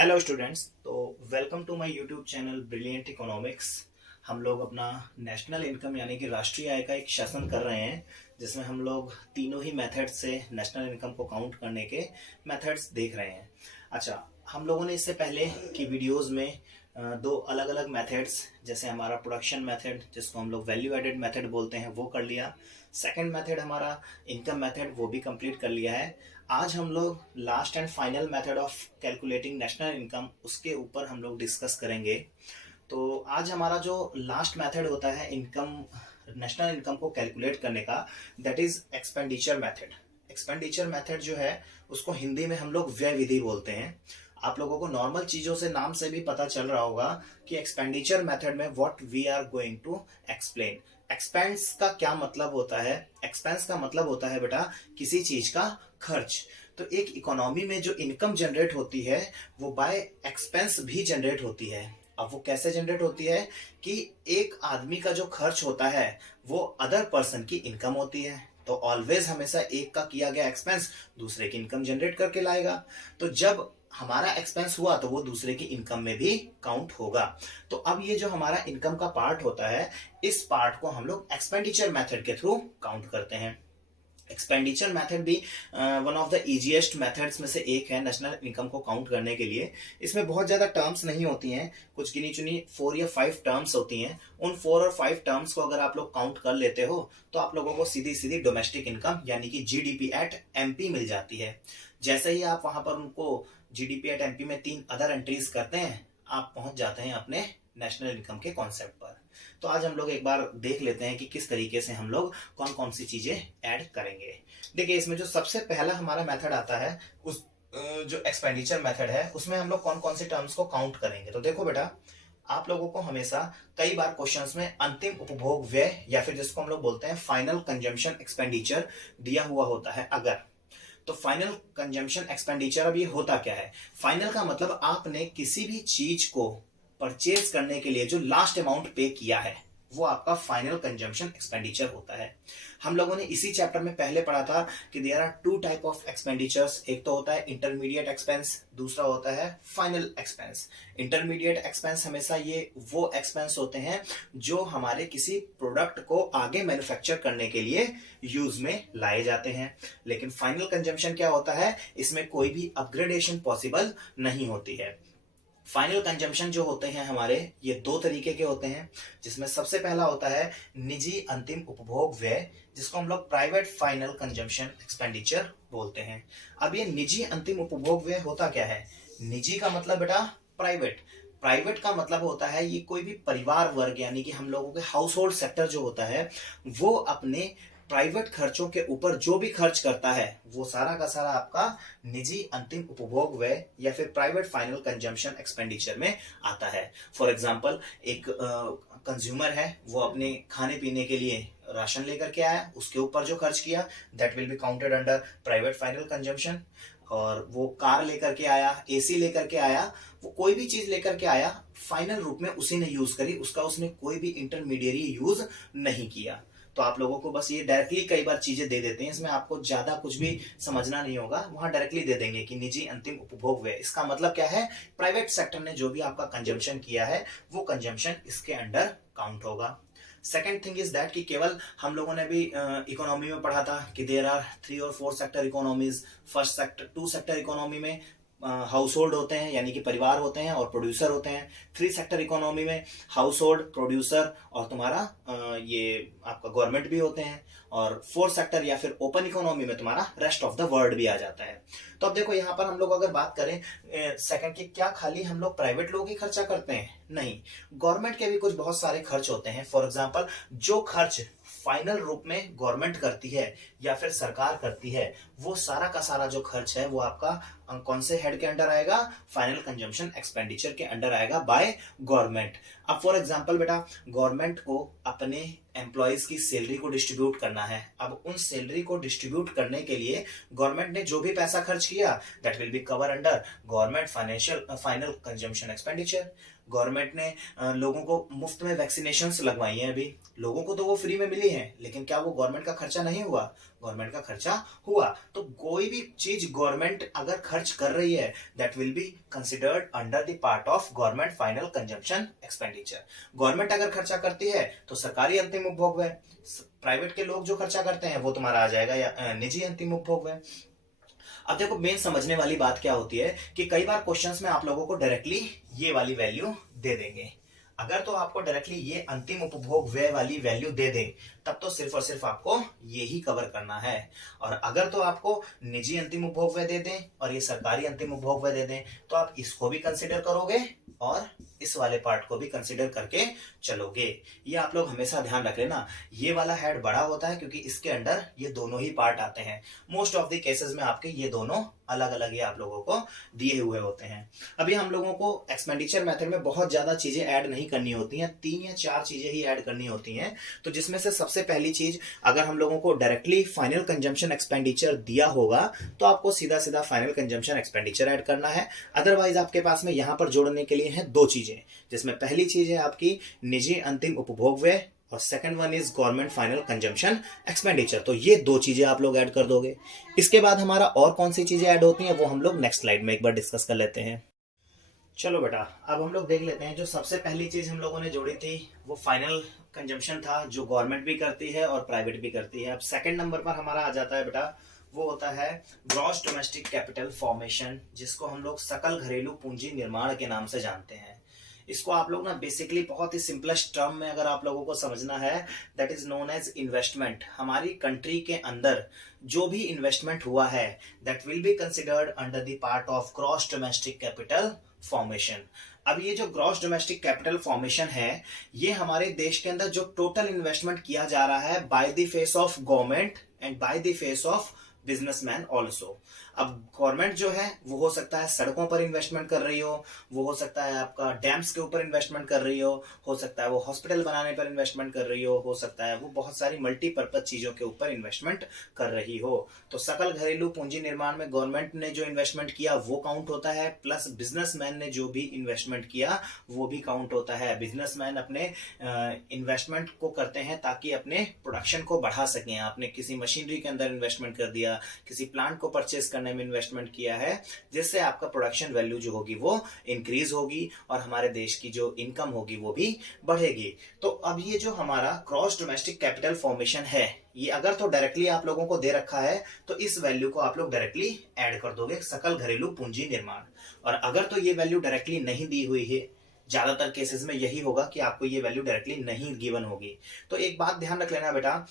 Hello students, तो welcome to my YouTube channel brilliant economics. हम लोग अपना नेशनल इनकम यानी कि राष्ट्रीय आय का एक सेशन कर रहे हैं, जिसमें हम लोग तीनों ही मेथड्स से नेशनल इनकम को काउंट करने के मेथड्स देख रहे हैं। अच्छा, हम लोगों ने इससे पहले की वीडियोस में दो अलग अलग मेथड्स, जैसे हमारा प्रोडक्शन मेथड जिसको हम लोग वैल्यू एडेड मेथड बोलते हैं, वो कर लिया। सेकंड मेथड हमारा इनकम मेथड, वो भी कंप्लीट कर लिया है। आज हम लोग last and final method of calculating national income, उसके ऊपर हम लोग डिस्कस करेंगे। तो आज हमारा जो लास्ट मेथड होता है इनकम, नेशनल इनकम को कैलकुलेट करने का, that is expenditure method. Expenditure method जो है उसको हिंदी में हम लोग व्यय विधि बोलते हैं। आप लोगों को नॉर्मल चीजों से, नाम से भी पता चल रहा होगा कि एक्सपेंडिचर मेथड में what we are going to explain. Expense का क्या मतलब होता है? एक्सपेंस का मतलब होता है बेटा किसी चीज का खर्च। तो एक इकोनॉमी में जो इनकम जनरेट होती है वो बाय एक्सपेंस भी जनरेट होती है। अब वो कैसे जनरेट होती है कि एक आदमी का जो खर्च होता है वो अदर पर्सन की इनकम होती है। तो ऑलवेज हमेशा एक का किया गया एक्सपेंस दूसरे की इनकम जनरेट करके लाएगा। तो जब हमारा एक्सपेंस हुआ तो वो दूसरे की इनकम में भी काउंट होगा। तो अब ये जो हमारा इनकम का पार्ट होता है, इस पार्ट को हम लोग एक्सपेंडिचर मेथड के थ्रू काउंट करते हैं। एक्सपेंडिचर मेथड भी one of the easiest methods में से एक है नेशनल इनकम को काउंट करने के लिए। इसमें बहुत ज्यादा टर्म्स नहीं होती हैं, कुछ गिनी चुनी 4 या 5 टर्म्स होती हैं। उन 4 और 5 टर्म्स को अगर आप लोग काउंट कर लेते हो तो आप लोगों को सीधी सीधी डोमेस्टिक इनकम यानी कि जीडीपी एट एमपी मिल जाती है। जैसे ही आप वहां पर उनको जीडीपी एट एमपी में 3 अदर एंट्रीज करते हैं, आप पहुंच जाते हैं अपने नेशनल इनकम के कॉन्सेप्ट पर। तो आज हम लोग एक बार देख लेते हैं कि किस तरीके से हम लोग कौन कौन सी चीजें ऐड करेंगे। देखिए, इसमें जो सबसे पहला हमारा मेथड आता है, उस जो एक्सपेंडिचर मेथड है, उसमें हम लोग कौन कौन सी टर्म्स को काउंट करेंगे। तो देखो बेटा, आप लोगों को हमेशा कई बार क्वेश्चंस में अंतिम उपभोग व्यय या फिर जिसको हम लोग बोलते हैं फाइनल कंजम्पशन एक्सपेंडिचर दिया हुआ होता है। अगर तो फाइनल कंजम्पशन एक्सपेंडिचर, अब ये होता क्या है? फाइनल का मतलब आपने किसी भी चीज को परचेज करने के लिए जो लास्ट अमाउंट पे किया है वो आपका फाइनल कंजम्पशन एक्सपेंडिचर होता है। हम लोगों ने इसी चैप्टर में पहले पढ़ा था कि there are 2 type of expenditures. एक तो होता है इंटरमीडिएट एक्सपेंस, दूसरा होता है फाइनल एक्सपेंस। इंटरमीडिएट एक्सपेंस हमेशा ये वो एक्सपेंस होते हैं जो हमारे किसी प्रोडक्ट को आगे मैन्युफैक्चर करने के लिए यूज में लाए जाते हैं। लेकिन फाइनल कंजम्पशन क्या होता है? इसमें कोई भी अपग्रेडेशन पॉसिबल नहीं होती है। फाइनल कंजम्पशन जो होते हैं हमारे, ये 2 तरीके के होते हैं, जिसमें सबसे पहला होता है निजी अंतिम उपभोग व्यय, जिसको हम लोग प्राइवेट फाइनल कंजम्पशन एक्सपेंडिचर बोलते हैं। अब ये निजी अंतिम उपभोग व्यय होता क्या है? निजी का मतलब बेटा प्राइवेट, प्राइवेट का मतलब होता है ये कोई भी परिवार वर्ग यानी कि हम लोगों के हाउस होल्ड सेक्टर जो होता है वो अपने प्राइवेट खर्चों के ऊपर जो भी खर्च करता है वो सारा का सारा आपका निजी अंतिम उपभोग व्यय या फिर प्राइवेट फाइनल कंजम्पशन एक्सपेंडिचर में आता है। फॉर एग्जांपल, एक कंज्यूमर है, वो अपने खाने पीने के लिए राशन लेकर के आया, उसके ऊपर जो खर्च किया that will be counted under private final consumption. और वो कार लेकर के आया, एसी लेकर के आया, वो कोई भी चीज लेकर के आया, फाइनल रूप में उसी ने यूज करी, उसका उसने कोई भी इंटरमीडिएरी यूज नहीं किया। तो आप लोगों को बस ये डायरेक्टली कई बार चीजें दे देते हैं, इसमें आपको ज्यादा कुछ भी समझना नहीं होगा। वहां डायरेक्टली दे देंगे कि निजी अंतिम उपभोग व्यय, इसका मतलब क्या है? प्राइवेट सेक्टर ने जो भी आपका कंजम्पशन किया है वो कंजम्पशन इसके अंडर काउंट होगा। सेकेंड थिंग इज दैट कि केवल हम लोगों ने भी इकोनॉमी में पढ़ा था कि देयर आर 3 और 4 sector economies. First sector 2 sector economy में हाउस होल्ड होते हैं यानी कि परिवार होते हैं और प्रोड्यूसर होते हैं। 3 सेक्टर इकोनॉमी में हाउस होल्ड, प्रोड्यूसर और तुम्हारा ये आपका गवर्नमेंट भी होते हैं। और 4 सेक्टर या फिर ओपन इकोनॉमी में तुम्हारा रेस्ट ऑफ द वर्ल्ड भी आ जाता है। तो अब देखो, यहाँ पर हम लोग अगर बात करें सेकंड की, क्या खाली हम लोग प्राइवेट लोग ही खर्चा करते हैं? नहीं, गवर्नमेंट के भी कुछ बहुत सारे खर्च होते हैं। फॉर एग्जाम्पल, जो खर्च फाइनल रूप में गवर्नमेंट करती है या फिर सरकार करती है, वो सारा का सारा जो खर्च है वो आपका कौन से हेड के अंडर आएगा? फाइनल कंजम्पशन एक्सपेंडिचर के अंडर आएगा बाय गवर्नमेंट। अब फॉर एग्जांपल बेटा, गवर्नमेंट को अपने एम्प्लॉयज की सैलरी को डिस्ट्रीब्यूट करना है। अब उन सैलरी को डिस्ट्रीब्यूट करने के लिए गवर्नमेंट ने जो भी पैसा खर्च किया that will B cover under government financial final consumption expenditure. Government ने लोगों को मुफ्त में वैक्सीनेशंस लगवाई हैं, अभी लोगों को तो वो फ्री में मिली हैं, लेकिन क्या वो गवर्नमेंट का खर्चा नहीं हुआ? गवर्नमेंट का खर्चा हुआ। तो कोई भी चीज गवर्नमेंट अगर खर्च कर रही है that will be considered under the part of government final consumption expenditure. Government अगर खर्चा करती है तो सरकारी अंतिम उपभोग है, प्राइवेट के लोग जो खर्चा करते हैं वो तुम्हारा आ जाएगा या निजी अंतिम उपभोग है। अब देखो मेन समझने वाली बात क्या होती है कि कई बार क्वेश्चंस में आप लोगों को डायरेक्टली ये वाली वैल्यू दे देंगे। अगर तो आपको डायरेक्टली ये अंतिम उपभोग व्यय वाली वैल्यू दे दें तब तो सिर्फ और सिर्फ आपको ये ही कवर करना है। और अगर तो आपको निजी अंतिम उपभोग व्यय दे दें और ये सरकारी अंतिम उपभोग व्यय दे दें तो आप इसको भी कंसिडर करोगे और इस वाले पार्ट को भी कंसिडर करके चलोगे। ये आप लोग हमेशा ध्यान रख लेना। ये वाला हेड बड़ा होता है क्योंकि इसके अंडर ये दोनों ही पार्ट आते हैं। मोस्ट ऑफ द केसेस में आपके ये दोनों अलग अलग ये आप लोगों को दिए हुए होते हैं। अभी हम लोगों को एक्सपेंडिचर मेथड में बहुत ज्यादा चीजें ऐड नहीं करनी होती हैं, 3 या 4 चीजें ही ऐड करनी होती हैं। तो जिसमें से सबसे पहली चीज, अगर हम लोगों को डायरेक्टली फाइनल कंजम्पशन एक्सपेंडिचर दिया होगा तो आपको सीधा सीधा फाइनल कंजम्पशन एक्सपेंडिचर ऐड करना है। अदरवाइज आपके पास में यहां पर जोड़ने के लिए हैं 2 चीजें, जिसमें पहली चीज है आपकी निजी अंतिम उपभोग व्यय और second one is government final consumption expenditure. तो ये 2 चीजें आप लोग ऐड कर दोगे। इसके बाद हमारा और कौन सी चीजें ऐड होती हैं वो हम लोग नेक्स्ट स्लाइड में एक बार डिस्कस कर लेते हैं। चलो बेटा, अब हम लोग देख लेते हैं। जो सबसे पहली चीज हम लोगों ने जोड़ी थी वो फाइनल कंजम्पशन था, जो गवर्नमेंट भी करती है और प्राइवेट भी करती है। अब सेकंड नंबर पर हमारा आ जाता है बेटा, वो होता है ग्रॉस डोमेस्टिक कैपिटल फॉर्मेशन, जिसको हम लोग सकल घरेलू पूंजी निर्माण के नाम से जानते हैं। इसको आप लोग ना बेसिकली बहुत ही सिंपलेस्ट टर्म में अगर आप लोगों को समझना है, that is known as investment. हमारी कंट्री के अंदर जो भी इन्वेस्टमेंट हुआ है that will be considered under the part of gross domestic capital formation. अब ये जो ग्रॉस डोमेस्टिक कैपिटल फॉर्मेशन है, ये हमारे देश के अंदर जो टोटल इन्वेस्टमेंट किया जा रहा है by the face of government and by the face of businessman also. अब गवर्नमेंट जो है वो हो सकता है सड़कों पर इन्वेस्टमेंट कर रही हो सकता है आपका डैम्स के ऊपर इन्वेस्टमेंट कर रही हो सकता है वो हॉस्पिटल बनाने पर इन्वेस्टमेंट कर रही हो सकता है वो बहुत सारी मल्टीपर्पज चीजों के ऊपर इन्वेस्टमेंट कर रही हो। तो सकल घरेलू पूंजी निर्माण में गवर्नमेंट ने जो इन्वेस्टमेंट किया वो काउंट होता है, प्लस बिजनेसमैन ने जो भी इन्वेस्टमेंट किया वो भी काउंट होता है। बिजनेसमैन अपने इन्वेस्टमेंट को करते हैं ताकि अपने प्रोडक्शन को बढ़ा सकें। आपने किसी मशीनरी के अंदर इन्वेस्टमेंट कर दिया, किसी प्लांट को परचेस करने में इन्वेस्टमेंट किया है, जिससे आपका प्रोडक्शन वैल्यू जो होगी वो इंक्रीज होगी और हमारे देश की जो इनकम होगी वो भी बढ़ेगी। तो अब ये जो हमारा क्रॉस डोमेस्टिक कैपिटल फॉर्मेशन है, ये अगर तो डायरेक्टली आप लोगों को दे रखा है तो इस वैल्यू को आप लोग डायरेक्टली ऐड कर दोगे, सकल घरेलू पूंजी निर्माण। और अगर तो ये वैल्यू डायरेक्टली नहीं दी हुई है, ज्यादातर केसेस में यही होगा कि आपको ये वैल्यू डायरेक्टली नहीं गिवन होगी। तो एक बात ध्यान रख लेना बेटा,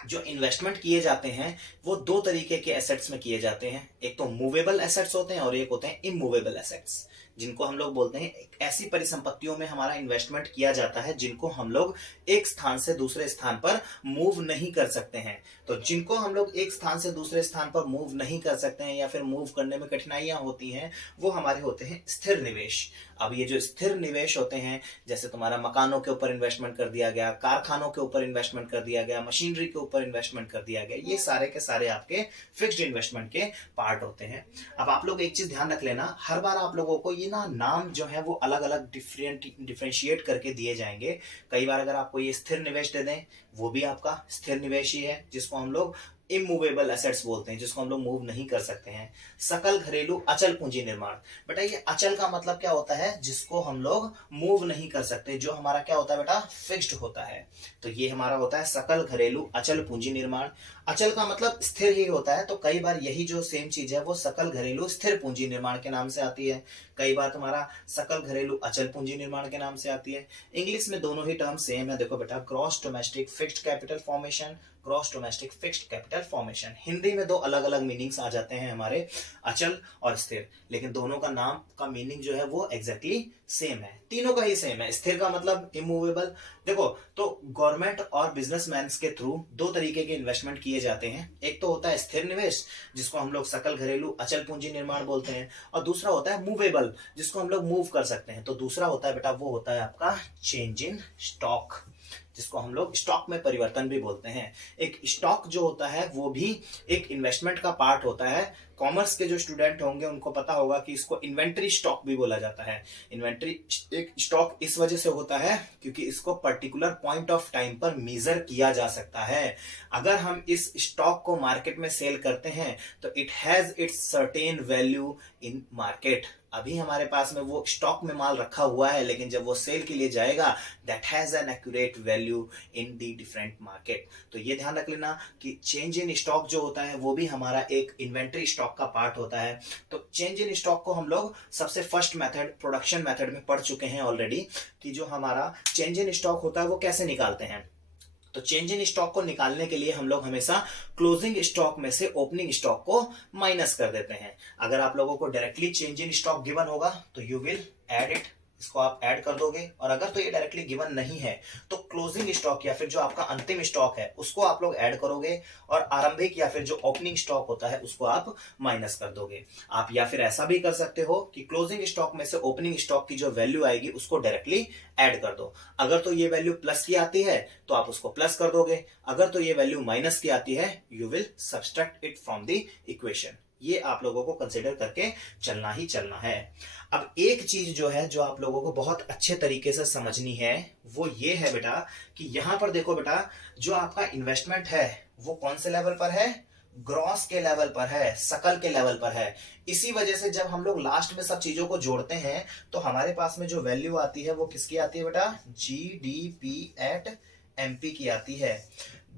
जो इन्वेस्टमेंट किए जाते हैं वो 2 तरीके के एसेट्स में किए जाते हैं। एक तो मूवेबल एसेट्स होते हैं और एक होते हैं इमूवेबल एसेट्स, जिनको हम लोग बोलते हैं ऐसी परिसंपत्तियों में हमारा इन्वेस्टमेंट किया जाता है जिनको हम लोग एक स्थान से दूसरे स्थान पर मूव नहीं कर सकते हैं। तो जिनको हम लोग एक स्थान से दूसरे स्थान पर मूव नहीं कर सकते हैं या फिर मूव करने में कठिनाइयां होती हैं, वो हमारे होते हैं स्थिर निवेश। अब ये जो स्थिर निवेश होते हैं, जैसे तुम्हारा मकानों के ऊपर इन्वेस्टमेंट कर दिया गया, कारखानों के ऊपर इन्वेस्टमेंट कर दिया गया, मशीनरी के ऊपर इन्वेस्टमेंट कर दिया गया, ये सारे के सारे आपके फिक्स्ड इन्वेस्टमेंट के पार्ट होते हैं। अब आप लोग एक चीज ध्यान रख लेना, हर बार आप लोगों को ये ना नाम जो है वो अलग अलग डिफरेंशिएट करके दिए जाएंगे। कई बार अगर आपको ये स्थिर निवेश दे दें, वो भी आपका स्थिर निवेश ही है, जिसको हम लोग इमूवेबल एसेट्स बोलते हैं, जिसको हम लोग मूव नहीं कर सकते हैं। सकल घरेलू अचल पूंजी निर्माण, बेटा ये अचल का मतलब क्या होता है, जिसको हम लोग मूव नहीं कर सकते, जो हमारा क्या होता है बेटा, फिक्स्ड होता है। तो ये हमारा होता है सकल घरेलू अचल पूंजी निर्माण। अचल का मतलब स्थिर ही होता है, तो कई बार यही जो सेम चीज है वो सकल घरेलू स्थिर पूंजी निर्माण के नाम से आती है, कई बार तुम्हारा सकल घरेलू अचल पूंजी निर्माण के नाम से आती है। इंग्लिश में दोनों ही टर्म सेम है। देखो बेटा, gross domestic fixed capital formation, gross domestic fixed capital formation. Hindi में 2 अलग अलग मीनिंग्स आ जाते हैं हमारे, अचल और स्थिर, लेकिन दोनों का नाम का मीनिंग जो है वो एग्जैक्टली सेम है, तीनों का ही सेम है। स्थिर का मतलब इमूवेबल। देखो, तो गवर्नमेंट और बिजनेसमैन के थ्रू 2 तरीके के इन्वेस्टमेंट किए जाते हैं। एक तो होता है स्थिर निवेश, जिसको हम लोग सकल घरेलू अचल पूंजी निर्माण बोलते हैं, और दूसरा होता है मूवेबल, जिसको हम लोग मूव कर सकते हैं। तो दूसरा होता है बेटा, वो होता है आपका चेंज इन स्टॉक। जिसको हम लोग स्टॉक में परिवर्तन भी बोलते हैं। एक स्टॉक जो होता है वो भी एक इन्वेस्टमेंट का पार्ट होता है। कॉमर्स के जो स्टूडेंट होंगे उनको पता होगा कि इसको इन्वेंट्री स्टॉक भी बोला जाता है। इन्वेंट्री एक स्टॉक इस वजह से होता है क्योंकि इसको पर्टिकुलर पॉइंट ऑफ टाइम पर मेजर किया जा सकता है। अगर हम इस स्टॉक को मार्केट में सेल करते हैं तो it has its certain value in market. अभी हमारे पास में वो स्टॉक में माल रखा हुआ है, लेकिन जब वो सेल के लिए जाएगा that has an accurate value in the different market. तो ये ध्यान रख लेना कि चेंज इन स्टॉक जो होता है वो भी हमारा एक इन्वेंट्री स्टॉक का पार्ट होता है। तो चेंज इन स्टॉक को हम लोग सबसे फर्स्ट मेथड प्रोडक्शन मेथड में पढ़ चुके हैं ऑलरेडी, कि जो हमारा चेंज इन स्टॉक होता है वो कैसे निकालते हैं। तो चेंज इन स्टॉक को निकालने के लिए हम लोग हमेशा क्लोजिंग स्टॉक में से ओपनिंग स्टॉक को माइनस कर देते हैं। अगर आप लोगों को directly change in stock given होगा तो यू विल ऐड इट, इसको आप ऐड कर दोगे। और अगर तो ये डायरेक्टली गिवन नहीं है तो क्लोजिंग स्टॉक या फिर जो आपका अंतिम स्टॉक है उसको आप लोग ऐड करोगे, और आरंभिक या फिर जो ओपनिंग स्टॉक होता है उसको आप माइनस कर दोगे। आप या फिर ऐसा भी कर सकते हो कि क्लोजिंग स्टॉक में से ओपनिंग स्टॉक की जो वैल्यू आएगी उसको डायरेक्टली ऐड कर दो। अगर तो ये वैल्यू प्लस की आती है तो आप उसको प्लस कर दोगे, अगर तो ये वैल्यू माइनस की आती है you will subtract it from the equation. ये आप लोगों को कंसिडर करके चलना ही चलना है। अब एक चीज जो है जो आप लोगों को बहुत अच्छे तरीके से समझनी है वो ये है बेटा कि यहां पर देखो बेटा, जो आपका इन्वेस्टमेंट है वो कौन से लेवल पर है, ग्रॉस के लेवल पर है, सकल के लेवल पर है। इसी वजह से जब हम लोग लास्ट में सब चीजों को जोड़ते हैं तो हमारे पास में जो वैल्यू आती है वो किसकी आती है बेटा, जीडीपी एट एमपी की आती है।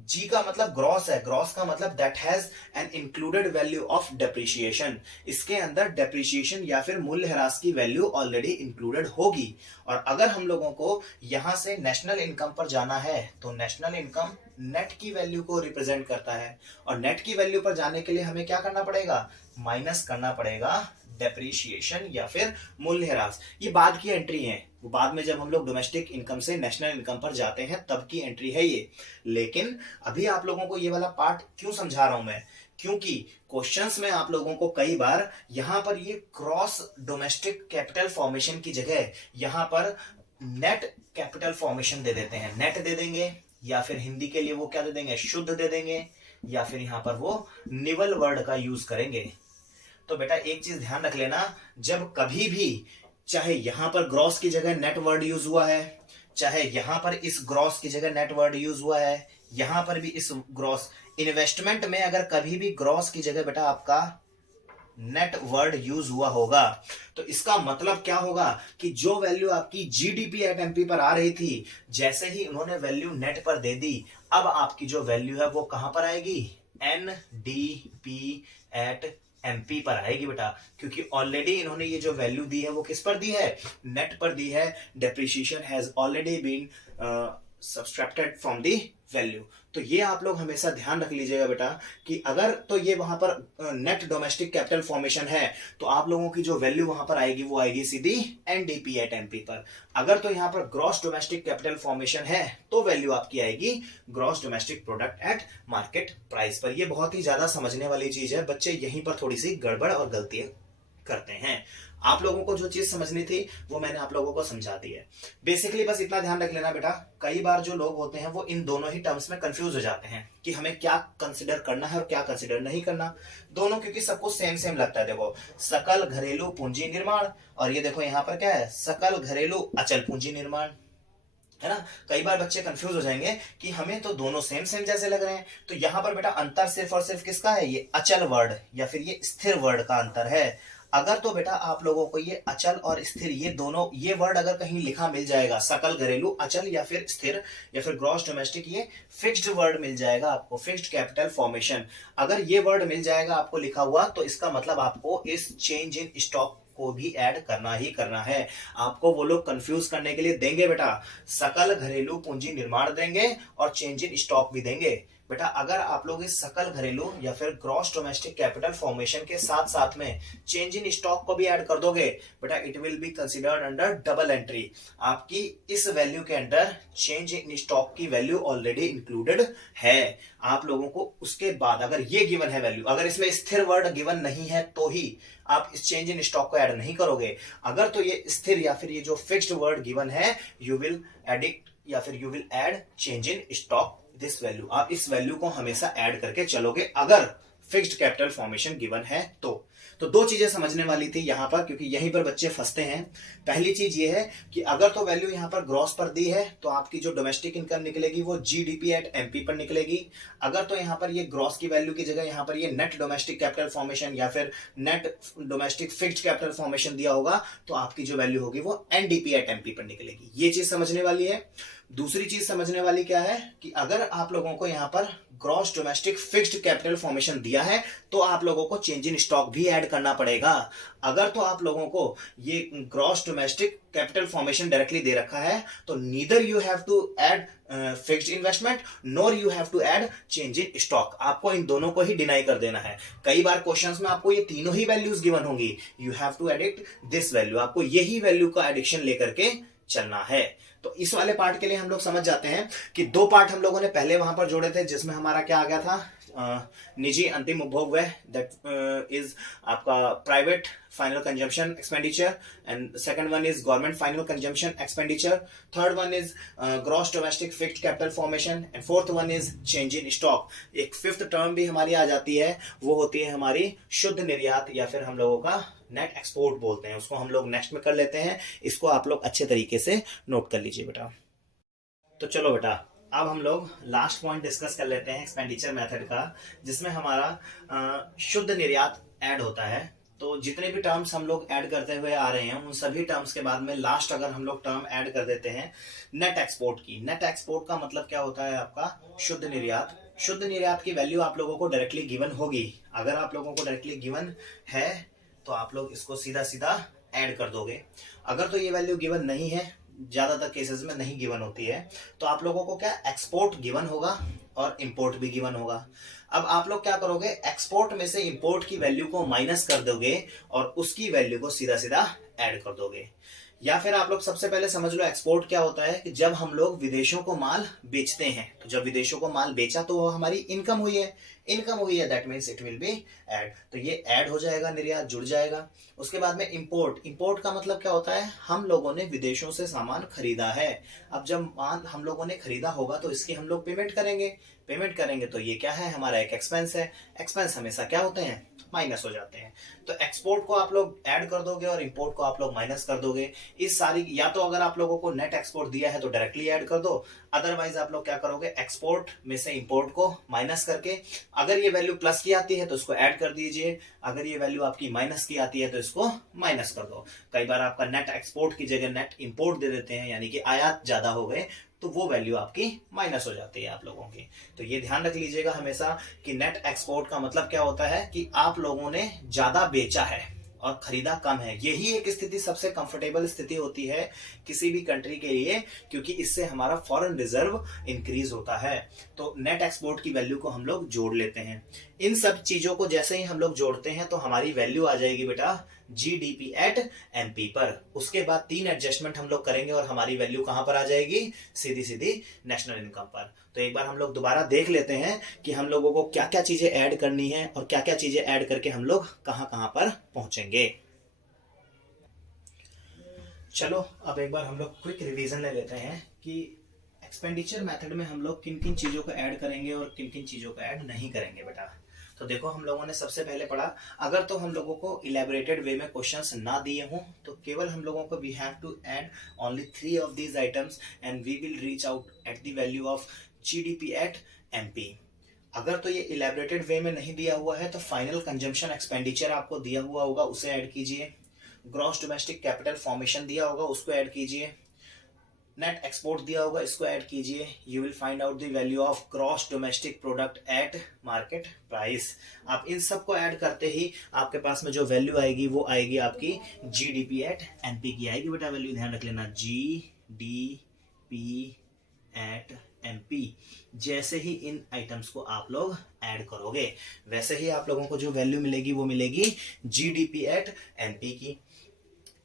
जी का मतलब ग्रॉस है, ग्रॉस का मतलब that has an included value of depreciation. इसके अंदर डेप्रिसिएशन या फिर मूल्यह्रास की वैल्यू ऑलरेडी इंक्लूडेड होगी। और अगर हम लोगों को यहां से नेशनल इनकम पर जाना है तो नेशनल इनकम नेट की वैल्यू को रिप्रेजेंट करता है, और नेट की वैल्यू पर जाने के लिए हमें क्या करना पड़ेगा, माइनस करना पड़ेगा डेप्रिसिएशन या फिर मूल्यह्रास। ये बाद की एंट्री है, वो बाद में जब हम लोग डोमेस्टिक इनकम से नेशनल इनकम पर जाते हैं तब की एंट्री है ये। लेकिन अभी आप लोगों को ये वाला पार्ट क्यों समझा रहा हूं मैं, क्योंकि क्वेश्चंस में आप लोगों को कई बार यहां पर ये क्रॉस डोमेस्टिक कैपिटल फॉर्मेशन की जगह यहां पर नेट कैपिटल फॉर्मेशन दे देते हैं। नेट दे देंगे या फिर हिंदी के लिए वो क्या दे देंगे, शुद्ध दे देंगे, या फिर यहां पर वो निवल वर्ड का यूज करेंगे। तो बेटा एक चीज ध्यान रख लेना, जब कभी भी चाहे यहां पर ग्रॉस की जगह नेट वर्ड यूज हुआ है, चाहे यहां पर इस ग्रॉस की जगह नेट वर्ड यूज हुआ है, यहां पर भी इस ग्रॉस इन्वेस्टमेंट में अगर कभी भी ग्रॉस की जगह बेटा आपका नेट वर्ड यूज हुआ होगा तो इसका मतलब क्या होगा कि जो वैल्यू आपकी जीडीपी एट एमपी पर आ रही थी, जैसे ही उन्होंने वैल्यू नेट पर दे दी, अब आपकी जो वैल्यू है वो कहां पर आएगी, एनडीपी एट एमपी पर आएगी बेटा, क्योंकि ऑलरेडी इन्होंने ये जो वैल्यू दी है वो किस पर दी है, नेट पर दी है। Depreciation has already been subtracted from the value. तो ये आप लोग हमेशा ध्यान रख लीजिएगा बेटा कि अगर तो ये वहां पर नेट डोमेस्टिक कैपिटल फॉर्मेशन है तो आप लोगों की जो वैल्यू वहां पर आएगी वो आएगी सीधी एनडीपी एट एमपी पर। अगर तो यहां पर ग्रॉस डोमेस्टिक कैपिटल फॉर्मेशन है तो वैल्यू आपकी आएगी gross domestic product at market price पर। ये बहुत ही ज्यादा समझने वाली चीज है, बच्चे यहीं पर थोड़ी सी गड़बड़ और गलतियां करते हैं। आप लोगों को जो चीज समझनी थी वो मैंने आप लोगों को समझा दी है। बेसिकली बस इतना ध्यान रख लेना बेटा, कई बार जो लोग होते हैं वो इन दोनों ही टर्म्स में कंफ्यूज हो जाते हैं कि हमें क्या कंसिडर करना है और क्या कंसिडर नहीं करना। दोनों क्योंकि सबको सेम सेम लगता है। देखो सकल घरेलू पूंजी निर्माण, और ये देखो यहाँ पर क्या है, सकल घरेलू अचल पूंजी निर्माण, है ना। कई बार बच्चे कंफ्यूज हो जाएंगे कि हमें तो दोनों सेम सेम जैसे लग रहे हैं। तो यहां पर बेटा अंतर सिर्फ और सिर्फ किसका है, ये अचल वर्ड या फिर ये स्थिर वर्ड का अंतर है। अगर तो बेटा आप लोगों को ये अचल और स्थिर ये दोनों ये वर्ड अगर कहीं लिखा मिल जाएगा, सकल घरेलू अचल या फिर स्थिर या फिर ग्रॉस डोमेस्टिक, ये फिक्स्ड वर्ड मिल जाएगा आपको, फिक्स्ड कैपिटल फॉर्मेशन, अगर ये वर्ड मिल जाएगा आपको लिखा हुआ तो इसका मतलब आपको इस चेंज इन स्टॉक को भी ऐड करना ही करना है। आपको वो लोग कंफ्यूज करने के लिए देंगे बेटा, सकल घरेलू पूंजी निर्माण देंगे और चेंज इन स्टॉक भी देंगे। बेटा अगर आप लोग इस सकल घरेलू या फिर ग्रॉस डोमेस्टिक कैपिटल फॉर्मेशन के साथ साथ में चेंज इन स्टॉक को भी ऐड कर दोगे बेटा, it will be considered under double entry. आपकी इस वैल्यू के अंदर चेंज इन स्टॉक की वैल्यू ऑलरेडी इंक्लूडेड है। आप लोगों को उसके बाद अगर ये गिवन है वैल्यू, अगर इसमें स्थिर वर्ड गिवन नहीं है तो ही आप इस चेंज इन स्टॉक को ऐड नहीं करोगे। अगर तो ये स्थिर या फिर ये जो फिक्स्ड वर्ड गिवन है, यू विल एड इट या फिर you will add change in stock this value. आप इस वैल्यू को हमेशा ऐड करके चलोगे अगर फिक्स्ड कैपिटल फॉर्मेशन गिवन है तो दो चीजें समझने वाली थी यहां पर, क्योंकि यहीं पर बच्चे फंसते हैं। पहली चीज ये है कि अगर तो वैल्यू यहां पर ग्रॉस पर दी है तो आपकी जो डोमेस्टिक इनकम निकलेगी वो जीडीपी एट एमपी पर निकलेगी। अगर तो यहां पर ये ग्रॉस की वैल्यू की जगह यहां पर ये नेट डोमेस्टिक कैपिटल फॉर्मेशन या फिर net domestic fixed capital formation दिया होगा तो आपकी जो वैल्यू होगी वो एनडीपी एट एमपी पर निकलेगी। ये चीज समझने वाली है। दूसरी चीज समझने वाली क्या है कि अगर आप लोगों को यहां पर gross domestic fixed capital formation दिया है तो आप लोगों को चेंज इन स्टॉक भी ऐड करना पड़ेगा। अगर तो आप लोगों को ये gross domestic capital formation directly दे रखा है तो neither you have to add fixed investment nor you have to add change in stock. आपको इन दोनों को ही डिनाई कर देना है। कई बार क्वेश्चंस में आपको ये तीनों ही वैल्यूज गिवन होंगी, यू हैव टू एडिक्ट दिस वैल्यू, आपको यही वैल्यू का एडिक्शन लेकर के चलना है। तो इस वाले पार्ट के लिए हम लोग समझ जाते हैं कि दो पार्ट हम लोगों ने पहले वहां पर जोड़े थे, जिसमें हमारा क्या आ गया था, निजी अंतिम उपभोग व्यय, दैट इज आपका private final consumption expenditure, and second one is government final consumption expenditure, third one is gross domestic fixed capital formation, and fourth one is change in stock. एक फिफ्थ टर्म भी हमारी आ जाती है, वो होती है हमारी शुद्ध निर्यात या फिर हम लोगों का नेट एक्सपोर्ट बोलते हैं। उसको हम लोग नेक्स्ट में कर लेते हैं। इसको आप लोग अच्छे तरीके से नोट कर लीजिए बेटा। तो चलो बेटा, अब हम लोग लास्ट पॉइंट डिस्कस कर लेते हैं एक्सपेंडिचर मेथड का, जिसमें हमारा शुद्ध निर्यात ऐड होता है। तो जितने भी टर्म्स हम लोग ऐड करते हुए आ रहे हैं उन सभी टर्म्स के बाद में लास्ट अगर हम लोग टर्म ऐड कर देते हैं नेट एक्सपोर्ट की। नेट एक्सपोर्ट का मतलब क्या होता है आपका शुद्ध निर्यात। शुद्ध निर्यात की वैल्यू आप लोगों को डायरेक्टली गिवन होगी। अगर आप लोगों को डायरेक्टली गिवन है तो आप लोग इसको सीधा सीधा ऐड कर दोगे। अगर तो ये वैल्यू गिवन नहीं है, ज्यादातर केसेस में नहीं गिवन होती है, तो आप लोगों को क्या एक्सपोर्ट गिवन होगा और इंपोर्ट भी गिवन होगा। अब आप लोग क्या करोगे, एक्सपोर्ट में से इंपोर्ट की वैल्यू को माइनस कर दोगे और उसकी वैल्यू को सीधा सीधा ऐड कर दोगे। या फिर आप लोग सबसे पहले समझ लो एक्सपोर्ट क्या होता है कि जब हम लोग विदेशों को माल बेचते हैं, तो जब विदेशों को माल बेचा तो वो हमारी इनकम हुई है। इनकम हुई है that means it will be add, तो ये ऐड हो जाएगा, निर्यात जुड़ जाएगा। उसके बाद में इंपोर्ट। इंपोर्ट का मतलब क्या होता है, हम लोगों ने विदेशों से सामान खरीदा है। अब जब माल हम लोगों ने खरीदा होगा तो इसकी हम लोग पेमेंट करेंगे। पेमेंट करेंगे तो ये क्या है, हमारा एक एक्सपेंस है। एक्सपेंस हमेशा क्या होते हैं, माइनस हो जाते हैं। तो एक्सपोर्ट को आप लोग ऐड कर दोगे और इंपोर्ट को आप लोग माइनस कर दोगे। इस सारी, या तो अगर आप लोगों को नेट एक्सपोर्ट दिया है तो डायरेक्टली ऐड कर दो, अदरवाइज आप लोग क्या करोगे, एक्सपोर्ट में से इंपोर्ट को माइनस करके अगर ये वैल्यू प्लस की आती है तो उसको ऐड कर दीजिए, अगर ये वैल्यू आपकी माइनस की आती है तो इसको माइनस कर दो। कई बार आपका नेट एक्सपोर्ट की जगह नेट इंपोर्ट दे देते हैं, यानी कि आयात ज्यादा हो गए तो वो वैल्यू आपकी माइनस हो जाती है आप लोगों की। तो ये ध्यान रख लीजिएगा हमेशा कि नेट एक्सपोर्ट का मतलब क्या होता है कि आप लोगों ने ज्यादा बेचा है और खरीदा कम है। यही एक स्थिति सबसे कंफर्टेबल स्थिति होती है किसी भी कंट्री के लिए, क्योंकि इससे हमारा फॉरेन रिजर्व इंक्रीज होता है। तो नेट एक्सपोर्ट की वैल्यू को हम लोग जोड़ लेते हैं। इन सब चीजों को जैसे ही हम लोग जोड़ते हैं तो हमारी वैल्यू आ जाएगी बेटा जीडीपी एट एमपी पर। उसके बाद 3 एडजस्टमेंट हम लोग करेंगे और हमारी वैल्यू कहां पर आ जाएगी, सीधी सीधी नेशनल इनकम पर। तो एक बार हम लोग दोबारा देख लेते हैं कि हम लोगों को क्या क्या चीजें ऐड करनी है और क्या क्या चीजें ऐड करके हम लोग कहां कहां पर पहुंचेंगे। चलो अब एक बार हम लोग क्विक रिवीजन ले लेते हैं कि एक्सपेंडिचर मेथड में हम लोग किन किन चीजों को ऐड करेंगे और किन किन चीजों को ऐड नहीं करेंगे बेटा। तो देखो, हम लोगों ने सबसे पहले पढ़ा, अगर तो हम लोगों को इलेबोरेटेड वे में क्वेश्चंस ना दिए हों तो केवल हम लोगों को we have to add only 3 of these items and we will reach out at the value of GDP at MP. अगर तो ये इलेबोरेटेड वे में नहीं दिया हुआ है तो फाइनल कंजम्पशन एक्सपेंडिचर आपको दिया हुआ होगा, उसे ऐड कीजिए। ग्रॉस डोमेस्टिक कैपिटल फॉर्मेशन दिया होगा, उसको ऐड कीजिए। नेट एक्सपोर्ट दिया होगा, इसको ऐड कीजिए। You will find out the value of gross domestic product at market price. आप इन सबको ऐड करते ही आपके पास में जो वैल्यू आएगी वो आएगी आपकी जीडीपी एट एमपी की आएगी बेटा। वैल्यू ध्यान रख लेना, जीडीपी एट एमपी। जैसे ही इन आइटम्स को आप लोग ऐड करोगे वैसे ही आप लोगों को जो वैल्यू मिलेगी वो मिलेगी जीडीपी एट एमपी की।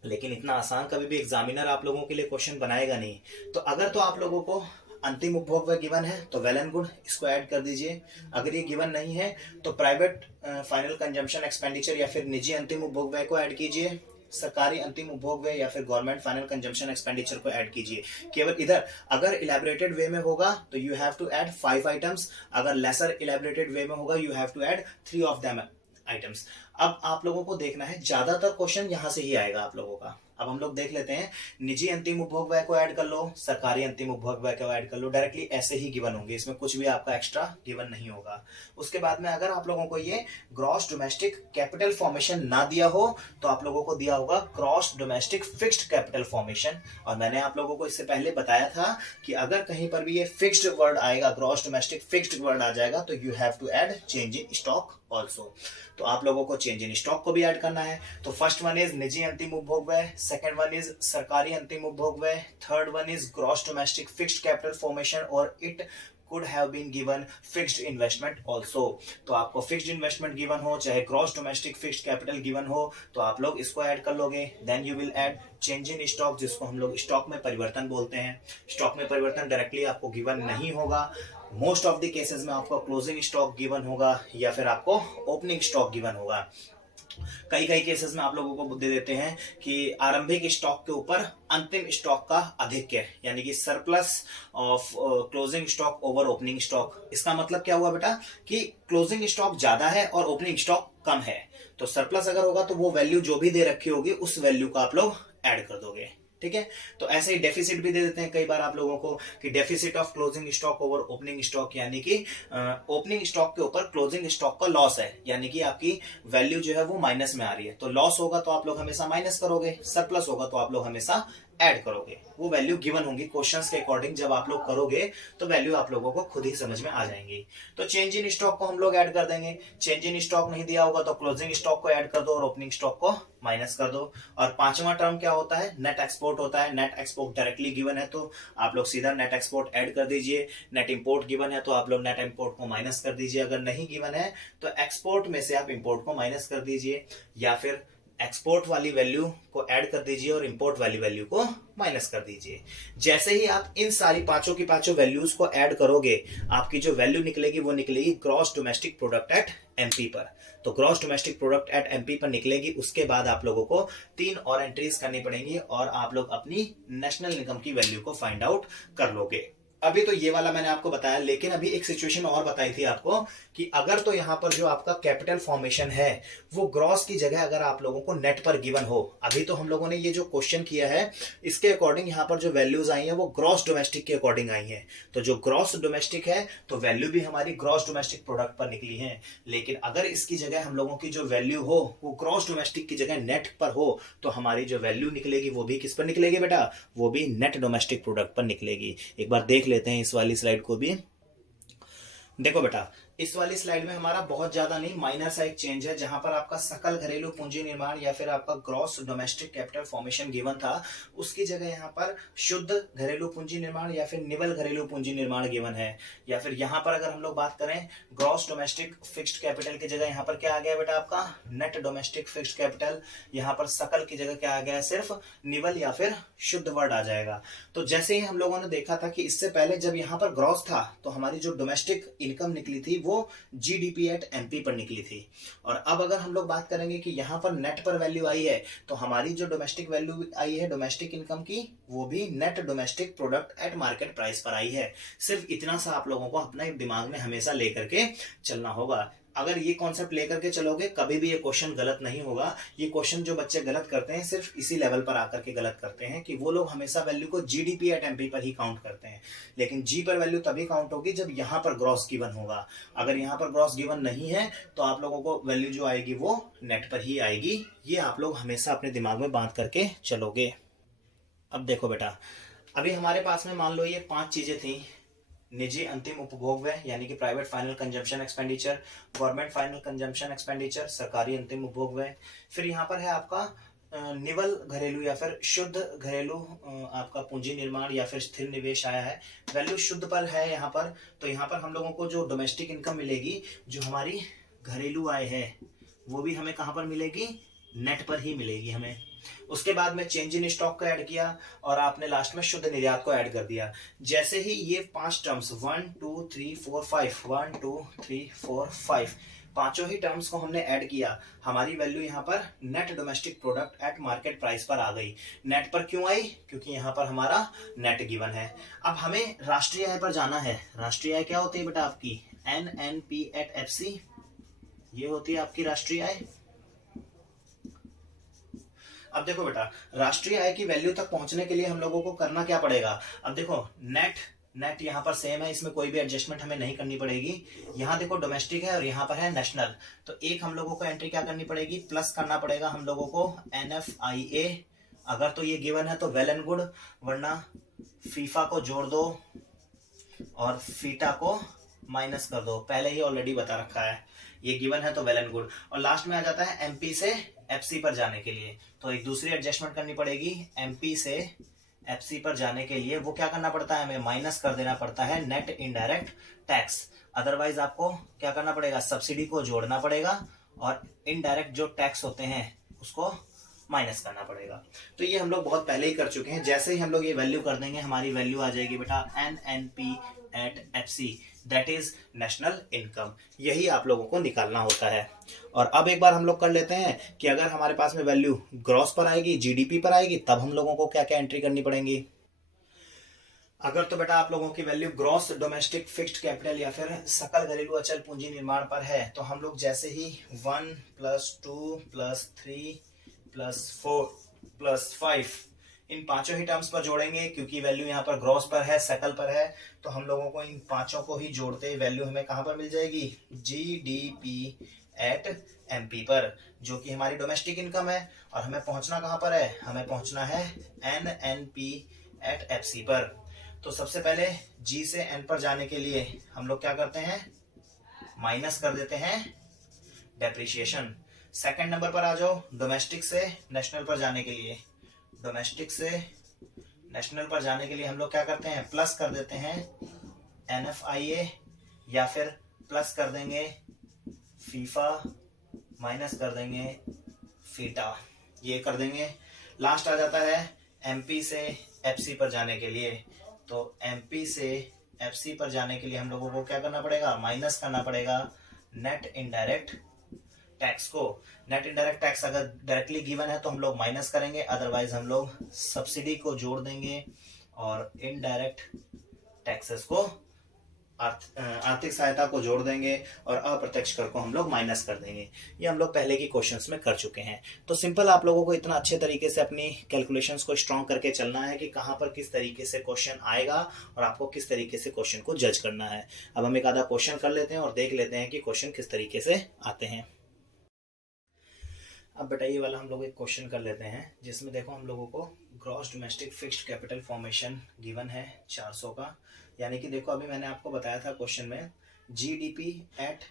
लेकिन इतना आसान कभी भी एग्जामिनर आप लोगों के लिए क्वेश्चन बनाएगा नहीं। तो अगर तो आप लोगों को अंतिम उपभोग व्यय गिवन है तो वेल एंड गुड, इसको ऐड कर दीजिए। अगर ये गिवन नहीं है तो प्राइवेट फाइनल कंजम्पशन एक्सपेंडिचर या फिर निजी अंतिम उपभोग व्यय को ऐड कीजिए। सरकारी अंतिम उपभोग व्यय या फिर गवर्नमेंट फाइनल कंजम्पशन एक्सपेंडिचर को ऐड कीजिए। केवल इधर अगर इलेबोरेटेड वे में होगा तो you have to add 5 items, अगर लेसर इलेबोरेटेड वे में होगा you have to add 3 of them items. अब आप लोगों को देखना है, ज्यादातर क्वेश्चन यहां से ही आएगा आप लोगों का। अब हम लोग देख लेते हैं, निजी अंतिम उपभोग व्यय को ऐड कर लो, सरकारी अंतिम उपभोग व्यय को ऐड कर लो, डायरेक्टली ऐसे ही गिवन होंगे, इसमें कुछ भी आपका एक्स्ट्रा गिवन नहीं होगा। उसके बाद में अगर आप लोगों को ये ग्रॉस डोमेस्टिक कैपिटल फॉर्मेशन ना दिया हो तो आप लोगों को दिया होगा gross domestic fixed capital formation. और मैंने आप लोगों को इससे पहले बताया था कि अगर कहीं पर भी ये फिक्स्ड वर्ड आएगा, ग्रॉस डोमेस्टिक फिक्स्ड वर्ड आ जाएगा, तो you have to add change in stock also. तो आप लोगों को चेंज इन स्टॉक को भी ऐड करना है। तो फर्स्ट वन इज निजी अंतिम उपभोग व्यय, सेकंड वन इज सरकारी अंतिम उपभोग व्यय, third one is gross domestic fixed capital formation और it could have been given fixed investment also। तो आपको फिक्स्ड इन्वेस्टमेंट गिवन हो चाहे gross domestic fixed capital given हो तो आप लोग इसको ऐड कर लोगे। Then you will add change in stock, जिसको हम लोग स्टॉक में परिवर्तन बोलते हैं। स्टॉक में परिवर्तन डायरेक्टली आपको गिवन नहीं होगा, मोस्ट ऑफ द केसेस में आपको क्लोजिंग स्टॉक गिवन होगा या फिर आपको ओपनिंग स्टॉक गिवन होगा। कई केसेस में आप लोगों को दे देते हैं कि आरंभिक स्टॉक के ऊपर अंतिम स्टॉक का आधिक्य, यानी कि surplus of closing stock over opening stock. इसका मतलब क्या हुआ बेटा कि क्लोजिंग स्टॉक ज्यादा है और ओपनिंग स्टॉक कम है, तो सरप्लस अगर होगा तो वो वैल्यू जो भी दे रखी होगी उस वैल्यू को आप लोग ऐड कर दोगे। ठीक है, तो ऐसे ही डेफिसिट भी दे देते हैं कई बार आप लोगों को कि deficit of closing stock over opening stock, यानी कि ओपनिंग स्टॉक के ऊपर क्लोजिंग स्टॉक का लॉस है, यानी कि आपकी वैल्यू जो है वो माइनस में आ रही है। तो लॉस होगा तो आप लोग हमेशा माइनस करोगे, सरप्लस होगा तो आप लोग हमेशा ऐड करोगे। वो वैल्यू गिवन होंगी क्वेश्चंस के अकॉर्डिंग, जब आप लोग करोगे तो वैल्यू आप लोगों को खुद ही समझ में आ जाएंगी। तो चेंज इन स्टॉक को हम लोग ऐड कर देंगे। चेंज इन स्टॉक नहीं दिया होगा तो क्लोजिंग स्टॉक को ऐड कर दो और ओपनिंग स्टॉक को माइनस कर दो। और पांचवा टर्म क्या होता है, नेट एक्सपोर्ट होता है। नेट एक्सपोर्ट डायरेक्टली गिवन है तो आप लोग सीधा नेट एक्सपोर्ट ऐड कर दीजिए। नेट इंपोर्ट गिवन है तो आप लोग नेट इंपोर्ट को माइनस कर दीजिए। अगर नहीं गिवन है तो एक्सपोर्ट में से आप इंपोर्ट को माइनस कर दीजिए, या फिर एक्सपोर्ट वाली वैल्यू को ऐड कर दीजिए और इंपोर्ट वाली वैल्यू को माइनस कर दीजिए। जैसे ही आप इन सारी पांचों की पांचों वैल्यूज को ऐड करोगे, आपकी जो वैल्यू निकलेगी वो निकलेगी gross domestic product at MP पर। तो gross domestic product at MP पर निकलेगी। उसके बाद आप लोगों को 3 और एंट्रीज करनी पड़ेंगी और आप लोग अपनी नेशनल इनकम की वैल्यू को फाइंड आउट कर लोगे। अभी तो ये वाला मैंने आपको बताया, लेकिन अभी एक सिचुएशन और बताई थी आपको कि अगर तो यहां पर जो आपका कैपिटल फॉर्मेशन है वो ग्रॉस की जगह अगर आप लोगों को नेट पर गिवन हो। अभी तो हम लोगों ने ये जो क्वेश्चन किया है इसके अकॉर्डिंग यहां पर जो वैल्यूज आई है वो ग्रॉस डोमेस्टिक के अकॉर्डिंग आई है। तो जो ग्रॉस डोमेस्टिक है तो वैल्यू भी हमारी ग्रॉस डोमेस्टिक प्रोडक्ट पर निकली है। लेकिन अगर इसकी जगह हम लोगों की जो वैल्यू हो वो ग्रॉस डोमेस्टिक की जगह नेट पर हो तो हमारी जो वैल्यू निकलेगी वो भी किस पर निकलेगी बेटा, वो भी नेट डोमेस्टिक प्रोडक्ट पर निकलेगी। एक बार देख लेते हैं इस वाली स्लाइड को भी। देखो बेटा, इस वाली स्लाइड में हमारा बहुत ज्यादा नहीं, माइनर सा एक चेंज है। जहां पर आपका सकल घरेलू पूंजी निर्माण या फिर आपका gross domestic capital formation given था, उसकी जगह यहां पर शुद्ध घरेलू पूंजी निर्माण या फिर निवल घरेलू पूंजी निर्माण गिवन है। या फिर यहां पर अगर हम लोग बात करें ग्रॉस डोमेस्टिक फिक्स्ड कैपिटल की जगह यहां पर क्या आ गया बेटा, आपका नेट डोमेस्टिक फिक्स्ड कैपिटल। यहां पर सकल की जगह क्या आ गया, सिर्फ निवल या फिर शुद्ध वर्ड आ जाएगा। तो जैसे ही हम लोगों ने देखा था कि इससे पहले जब यहां पर ग्रॉस था तो हमारी जो डोमेस्टिक इनकम निकली थी वो जीडीपी एट एमपी पर निकली थी। और अब अगर हम लोग बात करेंगे कि यहां पर नेट पर वैल्यू आई है तो हमारी जो डोमेस्टिक वैल्यू आई है डोमेस्टिक इनकम की, वो भी net domestic product at market price पर आई है। सिर्फ इतना सा आप लोगों को अपने दिमाग में हमेशा लेकर के चलना होगा। अगर ये कॉन्सेप्ट लेकर के चलोगे कभी भी ये क्वेश्चन गलत नहीं होगा। ये क्वेश्चन जो बच्चे गलत करते हैं सिर्फ इसी लेवल पर आकर के गलत करते हैं कि वो लोग हमेशा वैल्यू को जीडीपी एट एमपी पर ही काउंट करते हैं। लेकिन जी पर वैल्यू तभी काउंट होगी जब यहां पर ग्रॉस गिवन होगा। अगर यहां पर ग्रॉस गिवन नहीं है तो आप लोगों को वैल्यू जो आएगी वो नेट पर ही आएगी। ये आप लोग हमेशा अपने दिमाग में बांध करके चलोगे। अब देखो बेटा, अभी हमारे पास में मान लो ये 5 चीजें थी, निजी अंतिम उपभोग व्यय यानी कि private final consumption expenditure, government final consumption expenditure, सरकारी अंतिम उपभोग व्यय। फिर यहाँ पर है आपका निवल घरेलू या फिर शुद्ध घरेलू आपका पूंजी निर्माण या फिर स्थिर निवेश आया है। वैल्यू शुद्ध पर है यहाँ पर, तो यहाँ पर हम लोगों को जो डोमेस्टिक इनकम मिलेगी, जो हमारी घरेलू आय है, वो भी हमें कहाँ पर मिलेगी, नेट पर ही मिलेगी हमें। उसके बाद में चेंज इन स्टॉक को ऐड किया और आपने लास्ट में शुद्ध निर्यात को ऐड कर दिया। जैसे ही ये 5 टर्म्स 1 2 3 4 5 1 2 3 4 5 पांचों ही टर्म्स को हमने ऐड किया, हमारी वैल्यू यहाँ पर net domestic product at market price पर आ गई। नेट पर क्यों आई? क्योंकि यहाँ पर हमारा नेट गिवन है। अब हमें राष्ट्रीय आय पर जाना है। राष्ट्रीय आय क्या होती है बेटा आपकी? NNP एट FC, ये होती है आपकी राष्ट्रीय आय। अब देखो बेटा, राष्ट्रीय आय की वैल्यू तक पहुंचने के लिए हम लोगों को करना क्या पड़ेगा? अब देखो नेट यहाँ पर सेम है, इसमें कोई भी एडजस्टमेंट हमें नहीं करनी पड़ेगी। यहाँ देखो डोमेस्टिक है और यहाँ पर है नेशनल, तो एक हम लोगों को एंट्री क्या करनी पड़ेगी? प्लस करना पड़ेगा हम लोगों को NFIA। अगर तो ये गिवन है तो वेल एंड गुड, वरना फीफा को जोड़ दो और फीटा को माइनस कर दो, पहले ही ऑलरेडी बता रखा है। ये गिवन है तो वेल एंड गुड। और लास्ट में आ जाता है MP से FC पर जाने के लिए, तो एक दूसरी एडजस्टमेंट करनी पड़ेगी। MP से FC पर जाने के लिए वो क्या करना पड़ता है? हमें माइनस कर देना पड़ता है नेट इनडायरेक्ट टैक्स। अदरवाइज आपको क्या करना पड़ेगा? सब्सिडी को जोड़ना पड़ेगा और इनडायरेक्ट जो टैक्स होते हैं उसको माइनस करना पड़ेगा। तो ये हम लोग बहुत पहले ही कर चुके हैं। जैसे ही हम लोग ये वैल्यू कर देंगे, हमारी वैल्यू आ जाएगी बेटा NNP at FC, that is national income. यही आप लोगों को निकालना होता है। और अब एक बार हम लोग कर लेते हैं कि अगर हमारे पास में वैल्यू ग्रॉस पर आएगी, GDP पर आएगी, तब हम लोगों को क्या क्या एंट्री करनी पड़ेगी। अगर तो बेटा आप लोगों की value gross domestic fixed capital या फिर सकल घरेलू अचल पूंजी निर्माण पर है, तो हम लोग जैसे ही 1 + 2 + 3 + 4 + 5 इन पांचों ही टर्म्स पर जोड़ेंगे। क्योंकि वैल्यू यहाँ पर ग्रॉस पर है, सकल पर है, तो हम लोगों को इन पांचों को ही जोड़ते ही वैल्यू हमें कहां पर मिल जाएगी? GDP एट MP पर, जो कि हमारी डोमेस्टिक इनकम है। और हमें पहुंचना कहां पर है? हमें पहुंचना है NNP एट FC पर। तो सबसे पहले G से N पर जाने के लिए हम लोग क्या करते हैं? माइनस कर देते हैं डेप्रिसिएशन। सेकंड नंबर पर आ जाओ, डोमेस्टिक से नेशनल पर जाने के लिए। डोमेस्टिक से नेशनल पर जाने के लिए हम लोग क्या करते हैं? प्लस कर देते हैं NFIA या फिर प्लस कर देंगे फीफा, माइनस कर देंगे फीटा, ये कर देंगे। लास्ट आ जाता है MP से FC पर जाने के लिए। तो MP से FC पर जाने के लिए हम लोगों को क्या करना पड़ेगा? माइनस करना पड़ेगा नेट इनडायरेक्ट टैक्स को। नेट इनडायरेक्ट टैक्स अगर डायरेक्टली गिवन है तो हम लोग माइनस करेंगे, अदरवाइज हम लोग सब्सिडी को जोड़ देंगे और इनडायरेक्ट टैक्सेस को, आर्थिक सहायता को जोड़ देंगे और अप्रत्यक्ष कर को हम लोग माइनस कर देंगे। ये हम लोग पहले की क्वेश्चंस में कर चुके हैं। तो सिंपल आप लोगों को इतना अच्छे तरीके से अपनी कैलकुलेशंस को स्ट्रॉन्ग करके चलना है कि कहाँ पर किस तरीके से क्वेश्चन आएगा और आपको किस तरीके से क्वेश्चन को जज करना है। अब हम एक आधा क्वेश्चन कर लेते हैं और देख लेते हैं कि क्वेश्चन किस तरीके से आते हैं। अब बेटा ये वाला हम लोग एक क्वेश्चन कर लेते हैं, जिसमें देखो हम लोगों को gross domestic fixed capital formation given है 400 का। यानी कि देखो अभी मैंने आपको बताया था क्वेश्चन में GDP एट,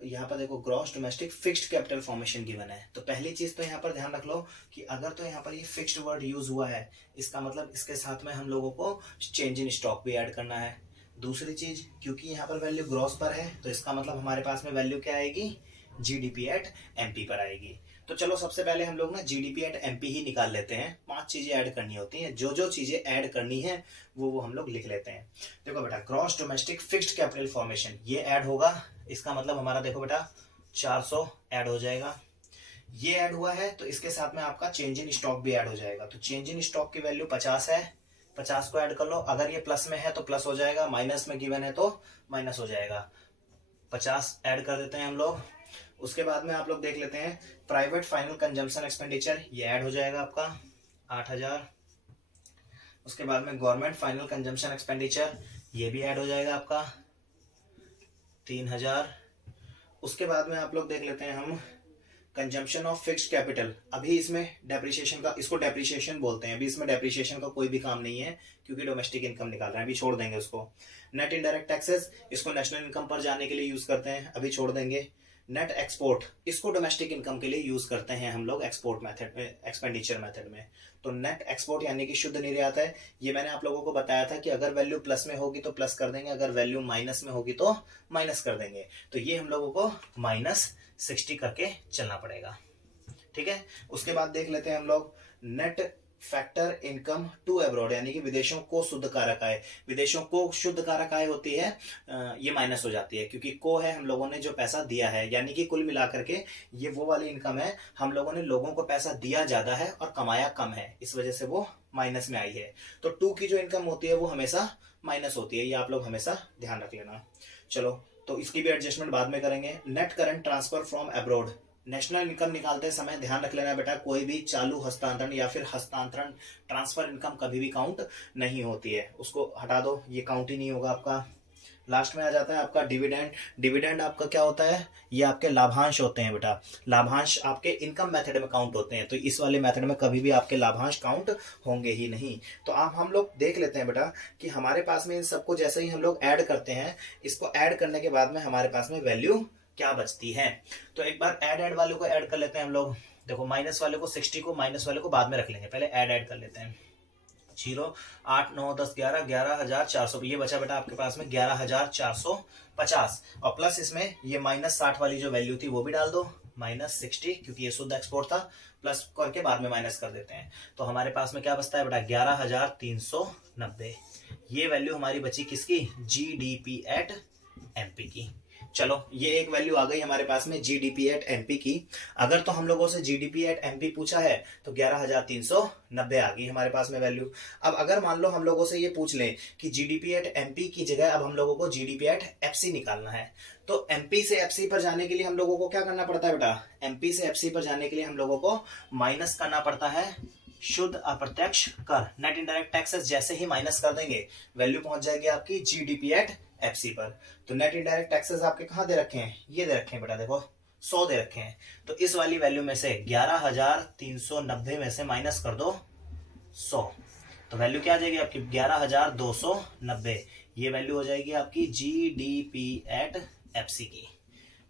यहाँ पर देखो gross domestic fixed capital formation given है। तो पहली चीज तो यहाँ पर ध्यान रख लो कि अगर तो यहाँ पर ये फिक्स्ड वर्ड यूज हुआ है, इसका मतलब इसके साथ में हम लोगों को चेंज इन स्टॉक भी ऐड करना है। दूसरी चीज, क्योंकि यहाँ पर वैल्यू ग्रॉस पर है तो इसका मतलब हमारे पास में वैल्यू क्या आएगी? GDP एट MP पर आएगी। तो चलो सबसे पहले हम लोग ना GDP एट MP ही निकाल लेते हैं। 5 चीजें ऐड करनी होती हैं, जो जो चीजें ऐड करनी है वो हम लोग लिख लेते हैं। देखो बेटा, gross domestic fixed capital formation ये ऐड होगा, इसका मतलब हमारा देखो बेटा 400 ऐड हो जाएगा। ये ऐड हुआ है तो इसके साथ में आपका चेंज इन स्टॉक भी ऐड हो जाएगा। तो चेंज इन स्टॉक की वैल्यू 50 है, 50 को ऐड कर लो। अगर ये प्लस में है तो प्लस हो जाएगा, माइनस में गिवन है तो माइनस हो जाएगा। 50 ऐड कर देते हैं हम लोग। उसके बाद में आप लोग देख लेते हैं प्राइवेट फाइनल कंजम्पशन एक्सपेंडिचर, ये ऐड हो जाएगा आपका 8000। उसके बाद में गवर्नमेंट फाइनल कंजम्पशन एक्सपेंडिचर, ये भी ऐड हो जाएगा आपका 3000। उसके बाद में आप लोग देख लेते हैं हम कंजम्पशन ऑफ फिक्स्ड कैपिटल। अभी इसमें डेप्रिसिएशन का, इसको डेप्रिसिएशन बोलते हैं, अभी इसमें डेप्रिसिएशन का कोई भी काम नहीं है क्योंकि डोमेस्टिक इनकम निकाल रहे हैं, अभी छोड़ देंगे उसको। नेट इनडायरेक्ट टैक्सेस, इसको नेशनल इनकम पर जाने के लिए यूज करते हैं, अभी छोड़ देंगे। नेट एक्सपोर्ट, इसको डोमेस्टिक इनकम के लिए यूज करते हैं हम लोग एक्सपोर्ट मेथड में, एक्सपेंडिचर मेथड में। तो नेट एक्सपोर्ट यानी कि शुद्ध निर्यात है। ये मैंने आप लोगों को बताया था कि अगर वैल्यू प्लस में होगी तो प्लस कर देंगे, अगर वैल्यू माइनस में होगी तो माइनस कर देंगे। तो ये हम लोगों को -60 करके चलना पड़ेगा, ठीक है। उसके बाद देख लेते हैं हम लोग net factor income to abroad, यानी कि विदेशों को शुद्ध कारक आय, विदेशों को शुद्ध कारक आय होती है, ये माइनस हो जाती है, क्योंकि को है हम लोगों ने जो पैसा दिया है, यानी कि कुल मिलाकर के ये वो वाली इनकम है, हम लोगों ने लोगों को पैसा दिया ज्यादा है और कमाया कम है, इस वजह से वो माइनस में आई है। तो टू की जो इनकम होती है वो हमेशा माइनस होती है, ये आप लोग हमेशा ध्यान रख लेना। चलो, तो इसकी भी एडजस्टमेंट बाद में करेंगे। Net current transfer from abroad, national income निकालते समय ध्यान रख लेना बेटा, कोई भी चालू हस्तांतरण या फिर हस्तांतरण ट्रांसफर इनकम कभी भी काउंट नहीं होती है, उसको हटा दो, ये काउंट ही नहीं होगा आपका। लास्ट में आ जाता है आपका डिविडेंड। डिविडेंड आपका क्या होता है, ये आपके लाभांश होते हैं बेटा, लाभांश आपके इनकम मेथड में काउंट होते हैं, तो इस वाले मेथड में कभी भी आपके लाभांश काउंट होंगे ही नहीं। तो आप हम लोग देख लेते हैं बेटा कि हमारे पास में इन सबको जैसे ही हम लोग ऐड करते हैं, इसको ऐड करने के बाद में हमारे पास में वैल्यू क्या बचती है। तो एक बार ऐड वाले को ऐड कर लेते हैं हम लोग। देखो, माइनस वाले को 60 को माइनस वाले को बाद में रख लेंगे, पहले ऐड कर लेते हैं। 0 8 9 10 11 11,400, ये बचा बेटा आपके पास में 11,450, और प्लस इसमें ये -60 वाली जो वैल्यू थी वो भी डाल दो, -60 क्योंकि ये शुद्ध एक्सपोर्ट था, प्लस करके बाद में माइनस कर देते हैं। तो हमारे पास में क्या बचता है बेटा, 11,390। ये वैल्यू हमारी बची किसकी, जीडीपी एट एमपी की। चलो, ये एक वैल्यू आ गई हमारे पास में जीडीपी एट एमपी की। अगर तो हम लोगों से जीडीपी एट एमपी पूछा है तो 11,390 आ गई हमारे पास में वैल्यू। अब अगर मान लो हम लोगों से ये पूछ लें कि जीडीपी एट एमपी की जगह अब हम लोगों को जीडीपी एट एफसी निकालना है, तो एमपी से एफसी पर जाने के लिए हम लोगों को क्या करना पड़ता है बेटा, एमपी से एफसी पर जाने के लिए हम लोगों को माइनस करना पड़ता है शुद्ध अप्रत्यक्ष कर, नेट इनडायरेक्ट टैक्सेस। जैसे ही माइनस कर देंगे वैल्यू पहुंच जाएगी आपकी जीडीपी एट एफसी पर। तो नेट इनडायरेक्ट टैक्सेस आपके कहां दे रखे हैं, ये दे रखे हैं बेटा, देखो 100 दे रखे हैं। तो इस वाली वैल्यू में से 11,390 में से माइनस कर दो 100, तो वैल्यू क्या आ जाएगी आपकी 11,290। ये वैल्यू हो जाएगी आपकी जीडीपी एट एफसी की।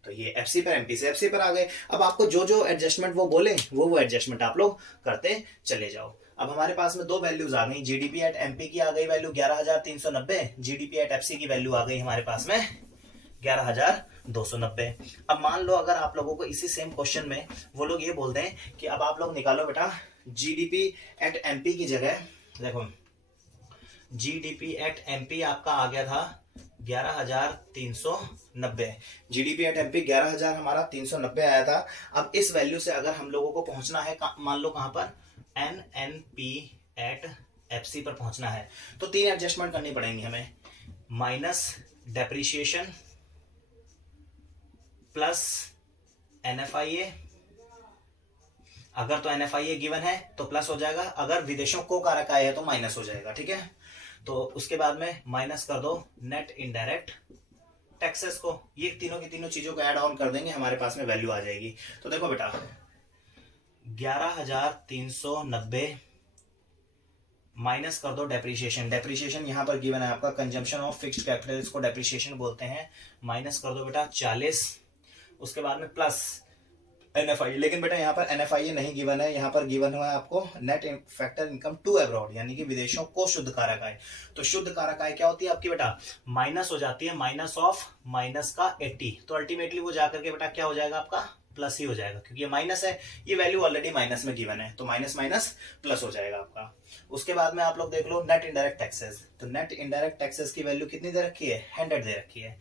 तो ये एफसी पर एमपी से एफसी पर आ गए। अब आपको जो जो एडजस्टमेंट वो बोले वो एडजस्टमेंट आप लोग करते चले जाओ। अब हमारे पास में दो वैल्यूज आ गई, जीडीपी एट एमपी की आ गई वैल्यू 11,390, जीडीपी एट एफसी की वैल्यू आ गई हमारे पास में 11,290। अब मान लो अगर आप लोगों को इसी सेम क्वेश्चन में वो लोग ये बोलते हैं कि अब आप लोग निकालो बेटा जीडीपी एट एमपी की जगह, देखो जीडीपी एट एमपी आपका आ गया था 11,390, जीडीपी एट एमपी 11,000 हमारा 390 आया था। अब इस वैल्यू से अगर हम लोगों को पहुंचना है मान लो कहां पर, एनएनपी एट एफसी पर पहुंचना है, तो 3 एडजस्टमेंट करनी पड़ेंगी हमें, माइनस डेप्रिसिएशन प्लस एनएफआईए। अगर तो एनएफआईए गिवन है तो प्लस हो जाएगा, अगर विदेशों को कारक आय है तो माइनस हो जाएगा, ठीक है। तो उसके बाद में माइनस कर दो नेट इनडायरेक्ट टैक्सेस को, ये तीनों की तीनों चीजों को ऐड ऑन कर देंगे, हमारे पास में वैल्यू आ जाएगी। तो देखो बेटा 11,390 माइनस कर दो डेप्रिसिएशन, डेप्रिसिएशन यहां पर गिवन है आपका कंजम्पशन ऑफ फिक्स्ड कैपिटल, इसको डेप्रिसिएशन बोलते हैं, माइनस कर दो बेटा 40, उसके बाद में प्लस एनएफआई। लेकिन बेटा यहाँ पर एनएफआई नहीं गिवन है, यहाँ पर गिवन हुआ है आपको net factor income to abroad, यानी कि विदेशों को शुद्ध कारक आय। तो शुद्ध कारक आय क्या होती है आपकी बेटा, माइनस हो जाती है माइनस ऑफ माइनस का 80, तो अल्टीमेटली वो जाकर के बेटा क्या हो जाएगा आपका प्लस ही हो जाएगा, क्योंकि ये माइनस है, ये वैल्यू ऑलरेडी माइनस में गिवन है, तो माइनस माइनस प्लस हो जाएगा आपका। उसके बाद में आप लोग देख लो नेट इनडायरेक्ट टैक्सेस, तो नेट इनडायरेक्ट टैक्सेस की वैल्यू कितनी दे रखी है, 100 दे रखी है,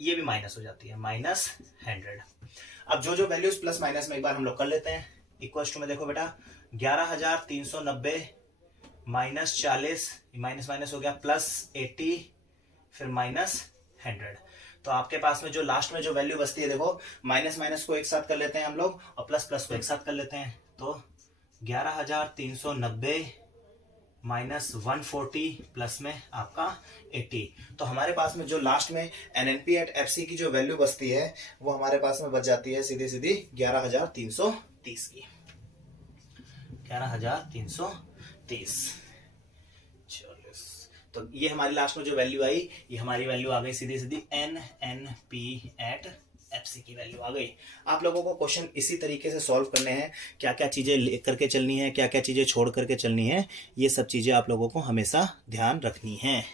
ये भी माइनस हो जाती है, -100। अब जो जो वैल्यूज प्लस माइनस में एक बार हम लोग कर लेते हैं, इक्वल टू में देखो बेटा 11,390 माइनस 40, माइनस माइनस हो गया प्लस 80, फिर -100। तो आपके पास में जो लास्ट में जो वैल्यू बचती है, देखो माइनस माइनस को एक साथ कर लेते हैं हम लोग और प्लस प्लस को एक साथ कर लेते हैं, तो 11,390 माइनस 140 प्लस में आपका 80। तो हमारे पास में जो लास्ट में एनएनपी एट एफसी की जो वैल्यू बचती है वो हमारे पास में बच जाती है सीधी सीधी 11,330 की, 11,330। तो ये हमारी लास्ट में जो वैल्यू आई, ये हमारी वैल्यू आ गई सीधी सीधी एनएनपी एट एफसी की वैल्यू आ गई। आप लोगों को क्वेश्चन इसी तरीके से सॉल्व करने हैं, क्या क्या चीजें लेकर के चलनी है, क्या क्या चीजें छोड़ करके चलनी है, ये सब चीजें आप लोगों को हमेशा ध्यान रखनी है।